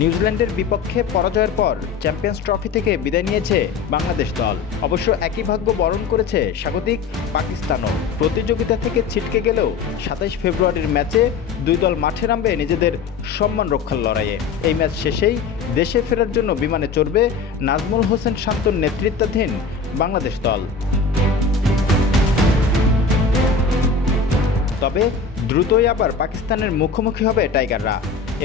নিউজিল্যান্ডের বিপক্ষে পরাজয়ের পর চ্যাম্পিয়ন্স ট্রফি থেকে বিদায় নিয়েছে বাংলাদেশ দল। অবশ্য একই ভাগ্য বরণ করেছে স্বাগতিক পাকিস্তানও। প্রতিযোগিতা থেকে ছিটকে গেলেও ২৭ ফেব্রুয়ারির ম্যাচে দুই দল মাঠে নামবে নিজেদের সম্মান রক্ষার লড়াইয়ে। এই ম্যাচ শেষেই দেশে ফেরার জন্য বিমানে চড়বে নাজমুল হোসেন শান্তর নেতৃত্বাধীন বাংলাদেশ দল। তবে দ্রুতই আবার পাকিস্তানের মুখোমুখি হবে টাইগাররা।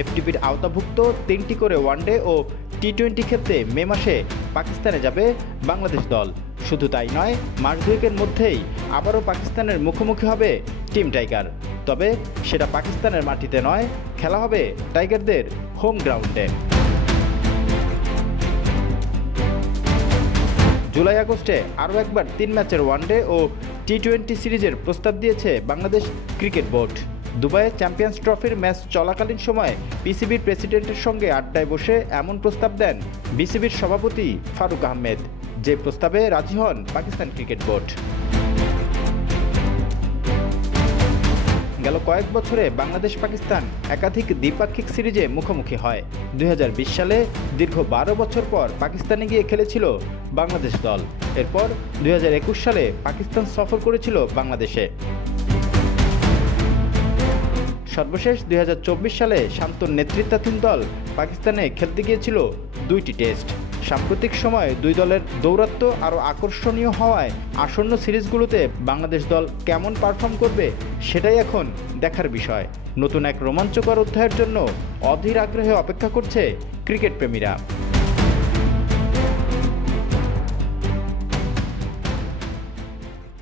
এফটিপির আওতাভুক্ত ৩টি করে ওয়ানডে ও টি-20 ক্ষেত্রে মে মাসে পাকিস্তানে যাবে বাংলাদেশ দল। শুধু তাই নয়, মাস দুয়েকের মধ্যেই আবারও পাকিস্তানের মুখোমুখি হবে টিম টাইগার। তবে সেটা পাকিস্তানের মাটিতে নয়, খেলা হবে টাইগারদের হোম গ্রাউন্ডে। জুলাই আগস্টে আরও একবার ৩ ম্যাচের ওয়ানডে ও টি-20 সিরিজের প্রস্তাব দিয়েছে বাংলাদেশ ক্রিকেট বোর্ড। দুবাইয়ে চ্যাম্পিয়ন্স ট্রফির ম্যাচ চলাকালীন সময় পিসিবির প্রেসিডেন্টের সঙ্গে আড্ডায় বসে এমন প্রস্তাব দেন বিসিবির সভাপতি ফারুক আহমেদ, যে প্রস্তাবে রাজি হন পাকিস্তান ক্রিকেট বোর্ড। গেল কয়েক বছরে বাংলাদেশ পাকিস্তান একাধিক দ্বিপাক্ষিক সিরিজে মুখোমুখি হয়। ২০২০ সালে দীর্ঘ ১২ বছর পর পাকিস্তানে গিয়ে খেলেছিল বাংলাদেশ দল। এরপর ২০২১ সালে পাকিস্তান সফর করেছিল বাংলাদেশে। সর্বশেষ ২০২৪ সালে শান্তর নেতৃত্বাধীন দল পাকিস্তানে খেলতে গিয়েছিল ২টি টেস্ট। সাম্প্রতিক সময়ে দুই দলের দৌরাত্ম্য আরও আকর্ষণীয় হওয়ায় আসন্ন সিরিজগুলোতে বাংলাদেশ দল কেমন পারফর্ম করবে সেটাই এখন দেখার বিষয়। নতুন এক রোমাঞ্চকর অধ্যায়ের জন্য অধীর আগ্রহে অপেক্ষা করছে ক্রিকেট প্রেমীরা।